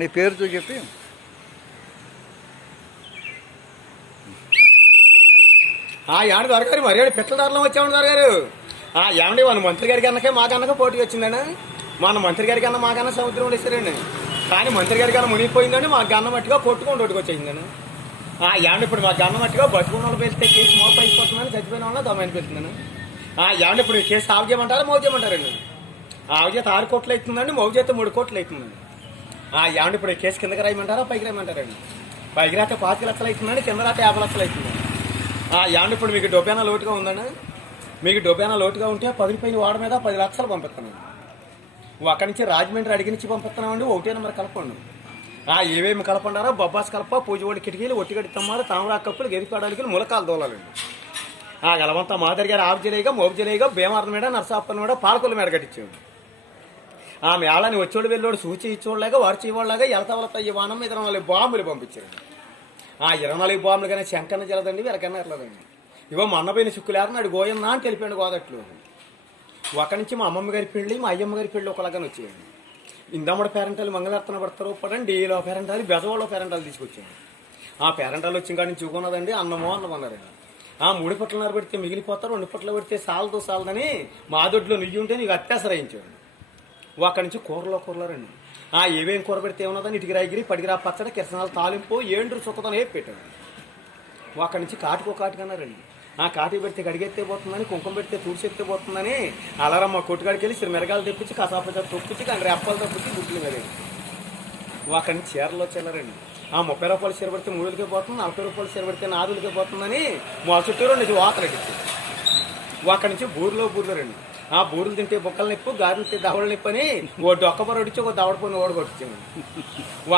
నీ పేరుతో చెప్పి ఏమండి దొరగారు మరి పిట్టల ధరలో వచ్చామండి దొరగారు. ఏమండి మన మంత్రి గారికి అన్నకే మాకన్నా పోటీ వచ్చిందండి. మన మంత్రి గారికి అన్న మాకన్నా సముద్రం వేసారండి. కానీ మంత్రి గారికి అన్న మునిగిపోయిందండి. మాకు గన్న మట్టిగా కొట్టుకొని వచ్చేసిందండి. ఏమండి ఇప్పుడు మాకు గన్న మట్టిగా బతుకున్న వాళ్ళు పెడితే కేసు మోప అయిపోతుందని చచ్చిపోయిన వాళ్ళ దమ్మాయిని పెడుతుందండి. ఏమండి ఇప్పుడు కేసు ఆవు చేయమంటారా మౌ చేయమంటారండి? ఆవు చేత 6 కోట్లు అవుతుందండి, మౌ చేత 3 కోట్లు అవుతుందండి. ఏమండి ఇప్పుడు కేసు కిందకి రాయమంటారా పైకి రాయమంటారండి? పైకి రాక 5 లక్షలు అవుతుందండి, కింద రాక 50 లక్షలు అవుతుందండి. ఏమండి ఇప్పుడు మీకు డొబ్యానా లోటుగా ఉందండి. మీకు డొబ్యానా లోటుగా ఉంటే పగిలిపోయిన వాడ మీద 10 లక్షలు పంపిస్తున్నాను. అక్కడి నుంచి రాజమండ్రి అడిగి నుంచి పంపిస్తున్నామండి. 1 నెంబర్ కలపండి. ఏమేమి కలపండారో బొబ్బాస్ కలప, పూజవాడి కిటికీలు, ఒట్టిగడి తమ్మారు, తామరాకు కప్పులు, గెరిపాడాలికి ములకాలు దోలాలండి. గలవంతా మాదిరి గారు ఆవు జలేగా, మోపు జలేగా, భీమారం మీద, నరసాపన్న మీద, పాలకొల్లు మీద కట్టించాడు. మేళాన్ని వచ్చోడు వెళ్ళోడు సూచి ఇచ్చోళ్ళగా వారిచి ఇవ్వలాగా ఎలతవలత ఈ వానం 24 బాంబులు పంపించారు. 24 బాంబులు కానీ శంకన్న జలదండి వెరకన్నా ఎర్లదండి. ఇవో మన్నపోయిన చిక్కులేరని అడు గోయన్నా అని తెలిపాడు గోదట్లు. అక్కడి నుంచి మా అమ్మమ్మ గారి పెళ్ళి, మా అయ్యమ్మ గారి పెళ్ళి ఒకలాగానే వచ్చేయండి. ఇందమ్మడి పేరెంటాలు మంగళార్తన పడతారు పడండి, డీలో పేరెంటాలు, బెజవాళ్ళలో పేరెంటాలు తీసుకొచ్చాను. పేరెంటాలు వచ్చిన కాడి నుంచి చూకున్నదండి అన్నమో అన్నారండి. 3 పుట్లన్నర పెడితే మిగిలిపోతారు, 2 పుట్ల పెడితే సాలదని మా దొడ్లో నుయ్యి ఉంటే నీకు అత్యాసరాయించాడు. అక్కడి నుంచి కూరలండి. ఏమేం కూర పెడితే ఏమన్నదని ఇటుకిరాగిరి, పడిగిరా పచ్చడి, కిరసనాలు తాలింపు, ఏండ్రు చుక్కతోనే పెట్టాడు. అక్కడి నుంచి కాటుకో కాటుకన్నారండి. కాటి పెడితే కడిగెత్తే పోతుందని, కుంకుమ పెడితే తుడిసెత్తే పోతుందని అలారమ్మ కొట్టుకాడికి వెళ్ళి మిరగాలు తెప్పించి, కసాప తొప్పించి, కానీ రెప్పలు తప్పించి గుడ్లు మీద అక్కడి నుంచి చీరలు వచ్చేళ్ళారండి. 30 రూపాయలు చీర పెడితే 3 పోతుంది, 40 రూపాయలు చీర పెడితే 4 పోతుందని మా చుట్టూరు నుంచి వాతలెట్టింది. అక్కడి నుంచి బూర్లో రండి. బూరులు తింటే బొక్కలు నిప్పు, గారెలు తింటే దవడలు నిప్పు అని ఓ డొక్కబొర ఒడిచి ఒక దవడపోయిన ఓడ కొట్టించాము.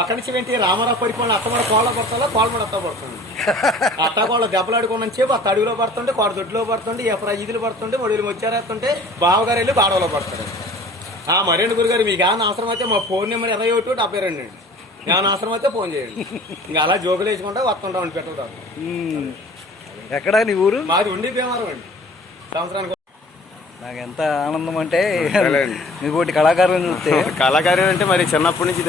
అక్కడి నుంచి ఏంటి రామారావు పడిపోయిన అత్తమడ కోళ్ళ పడతా, కోళ్ళమడ అత్త పడుతుంది. అత్తకోళ్ళ దెబ్బలాడుకున్నాను చెప్పి అత్త అడుగులో పడుతుంటే, కోడ దొడ్లో పడుతుంటే, ఎప్పుడు ఈదులు పడుతుంటే, మొడిలు వచ్చారేస్తుంటే బావగారు వెళ్ళి బాడవలో పడతాడు. మరేండి గురుగారు మీకు ఏమైనా అవసరం అయితే మా ఫోన్ నెంబర్ 2172 అండి. ఏమైనా అవసరం అయితే ఫోన్ చేయండి. ఇంకా అలా జోకులు వేసుకుంటా వస్తుంటామని పెట్టడం. ఎక్కడా నీ ఊరు? మాది ఉండి భీమారం అండి. సంవత్సరానికి నాకు ఎంత ఆనందం అంటే మీ పోటీ కళాకారులను చూస్తే. కళాకారులు అంటే మరి చిన్నప్పటి నుంచి